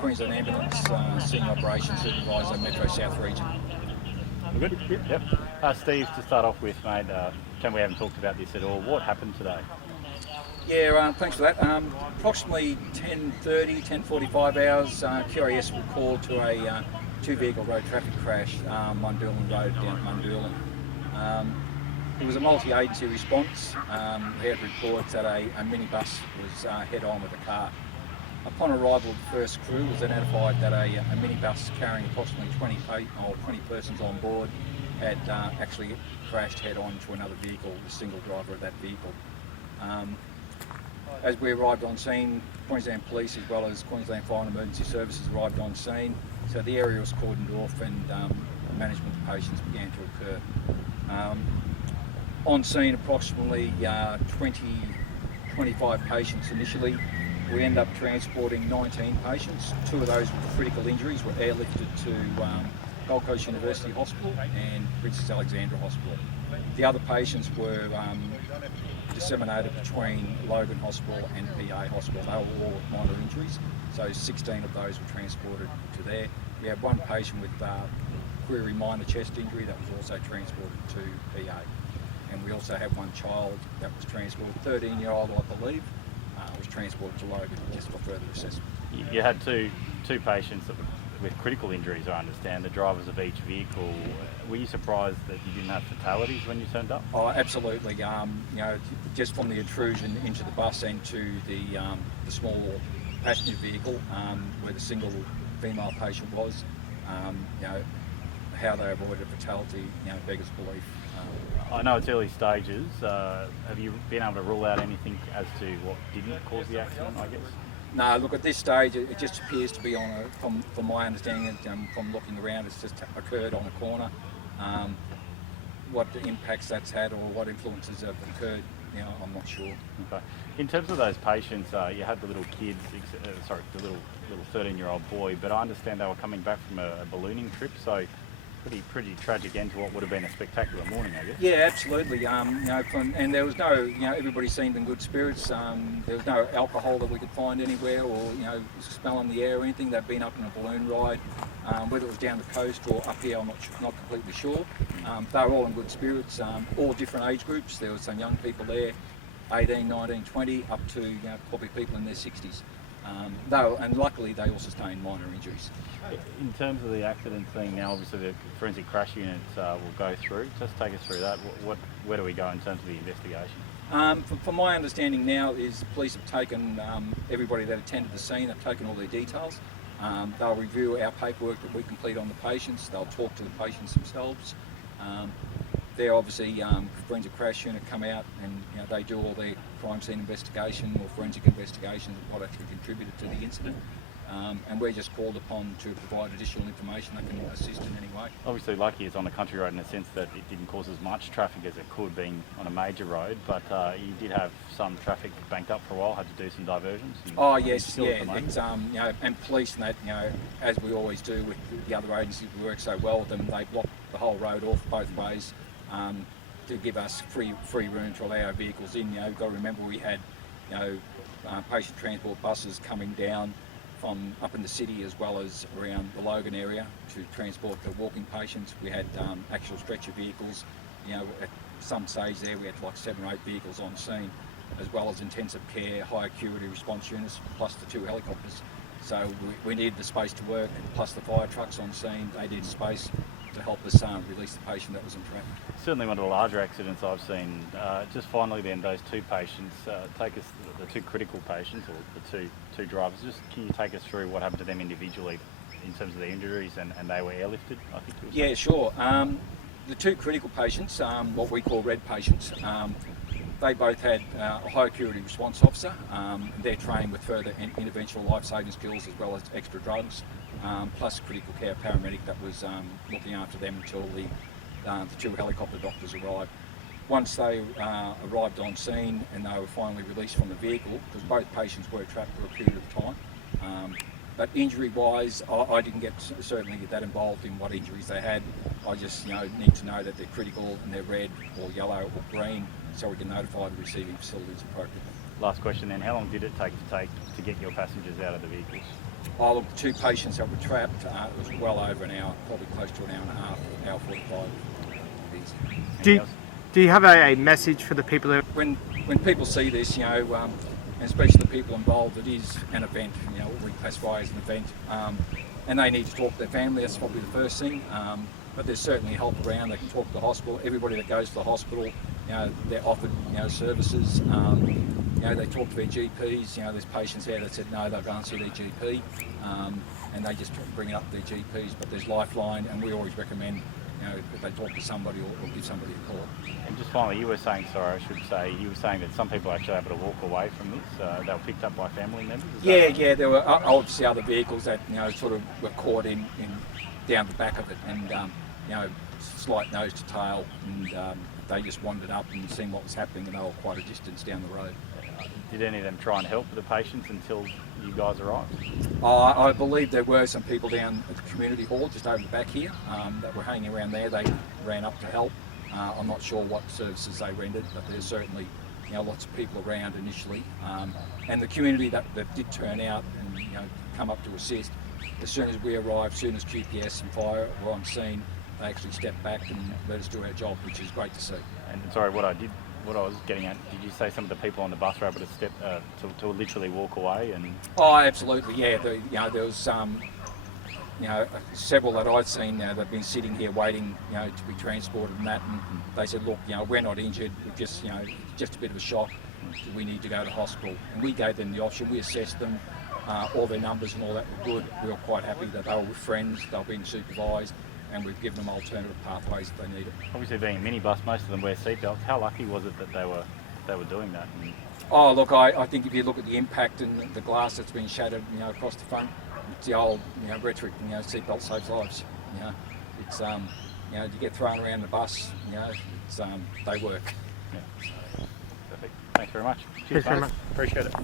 Queensland Ambulance, Senior Operations Supervisor, Metro South Region. We're good? Yep. Steve, to start off with, mate, we haven't talked about this at all. What happened today? Yeah, thanks for that. Approximately 10:30, 10:45 hours, QAS were called to a two-vehicle road traffic crash, Mundoolan Road down at Mundoolan. It was a multi-agency response. We had reports that a minibus was head-on with a car. Upon arrival of the first crew, it was identified that a minibus carrying approximately 20 persons on board had actually crashed head-on to another vehicle, the single driver of that vehicle. As we arrived on scene, Queensland Police as well as Queensland Fire and Emergency Services arrived on scene, so the area was cordoned off and management of patients began to occur. On scene, approximately 25 patients initially. We ended up transporting 19 patients. 2 of those with critical injuries were airlifted to Gold Coast University Hospital and Princess Alexandra Hospital. The other patients were disseminated between Logan Hospital and PA Hospital. They were all with minor injuries, so 16 of those were transported to there. We had 1 patient with query minor chest injury that was also transported to PA. And we also had 1 child that was transported, 13-year-old I believe, was transported to Logan just for further assessment. You had two patients with critical injuries, I understand, the drivers of each vehicle. Were you surprised that you didn't have fatalities when you turned up? Oh, absolutely. Just from the intrusion into the bus and to the small passenger vehicle where the single female patient was, how they avoided fatality, beggars belief. I know it's early stages. Have you been able to rule out anything as to what didn't cause the accident, I guess? No, look, at this stage, it just appears to be from my understanding, from looking around, it's just occurred on a corner. What impacts that's had or what influences have occurred, I'm not sure. Okay. In terms of those patients, you had the little kids, the little 13-year-old boy, but I understand they were coming back from a ballooning trip, so pretty tragic end to what would have been a spectacular morning, I guess. Yeah, absolutely. And there was no, everybody seemed in good spirits. There was no alcohol that we could find anywhere, or smell in the air or anything. They'd been up in a balloon ride, whether it was down the coast or up here, I'm not completely sure. They were all in good spirits, all different age groups. There were some young people there, 18, 19, 20, up to probably people in their 60s. And luckily they all sustained minor injuries. In terms of the accident thing now, obviously the forensic crash units will go through. Just take us through that. Where do we go in terms of the investigation? From my understanding now is the police have taken everybody that attended the scene, they've taken all their details. They'll review our paperwork that we complete on the patients. They'll talk to the patients themselves. They're obviously forensic crash unit come out and they do all their crime scene investigation or forensic investigation of what actually contributed to the incident. And we're just called upon to provide additional information that can assist in any way. Obviously lucky it's on a country road in the sense that it didn't cause as much traffic as it could being on a major road, but you did have some traffic banked up for a while, had to do some diversions. Oh yes, yeah, it's, and police and that, as we always do with the other agencies, we work so well with them, they block the whole road off both ways to give us free room to allow our vehicles in. You've got to remember we had patient transport buses coming down from up in the city as well as around the Logan area to transport the walking patients. We had actual stretcher vehicles. At some stage there we had like 7 or 8 vehicles on scene, as well as intensive care, high acuity response units, plus the 2 helicopters. So we needed the space to work, plus the fire trucks on scene. They did space to help us release the patient that was in traffic. Certainly one of the larger accidents I've seen. Just finally then, those 2 patients, take us, the 2 critical patients, or the two drivers, just can you take us through what happened to them individually in terms of their injuries and they were airlifted, I think it was? Yeah, sure. The 2 critical patients, what we call red patients, they both had a high acuity response officer. They're trained with further interventional life-saving skills as well as extra drugs, plus critical care paramedic that was looking after them until the 2 helicopter doctors arrived. Once they arrived on scene and they were finally released from the vehicle, because both patients were trapped for a period of time. But injury-wise, I didn't get certainly that involved in what injuries they had. I just need to know that they're critical and they're red or yellow or green, so we can notify the receiving facilities appropriately. Last question then, how long did it take to get your passengers out of the vehicles? Oh, look, 2 patients that were trapped, it was well over an hour, probably close to an hour and a half, hour 45. Do you have a message for the people who... When people see this, you know, and especially the people involved, it is an event, you know, what we classify as an event, and they need to talk to their family. That's probably the first thing. But there's certainly help around. They can talk to the hospital. Everybody that goes to the hospital, you know, they're offered, you know, services. You know, they talk to their GPs. You know, there's patients there that said no, they'll go and see their GP, and they just bring it up to their GPs. But there's Lifeline, and we always recommend, you know, if they talk to somebody or give somebody a call. And just finally, you were saying, sorry, I should say, you were saying that some people are actually able to walk away from this. They were picked up by family members. Yeah. There were obviously other vehicles that, you know, sort of were caught in down the back of it, and you know, slight nose to tail, and they just wandered up and seen what was happening, and they were quite a distance down the road. Did any of them try and help the patients until you guys arrived? I believe there were some people down at the community hall just over the back here that were hanging around there. They ran up to help. I'm not sure what services they rendered, but there's certainly, you know, lots of people around initially, and the community that did turn out and, you know, come up to assist. As soon as we arrived, as soon as GPS and fire were on scene, they actually stepped back and let us do our job, which is great to see. And sorry, what I was getting at, did you say some of the people on the bus were able to step to literally walk away? And oh, absolutely, yeah. You know, there was you know, several that I'd seen. They've been sitting here waiting, you know, to be transported and that, and they said, look, you know, we're not injured. We're just, you know, just a bit of a shock. We need to go to hospital, and we gave them the option. We assessed them. All their numbers and all that were good. We were quite happy that they were with friends, they were being supervised, and we've given them alternative pathways if they need it. Obviously, being a minibus, most of them wear seatbelts. How lucky was it that they were doing that? And oh, look, I think if you look at the impact and the glass that's been shattered, you know, across the front, it's the old, you know, rhetoric, you know, seatbelt saves lives. You know, it's you know, you get thrown around the bus, you know, it's they work. yeah. Perfect. Thanks very much. Thanks very much. Appreciate it.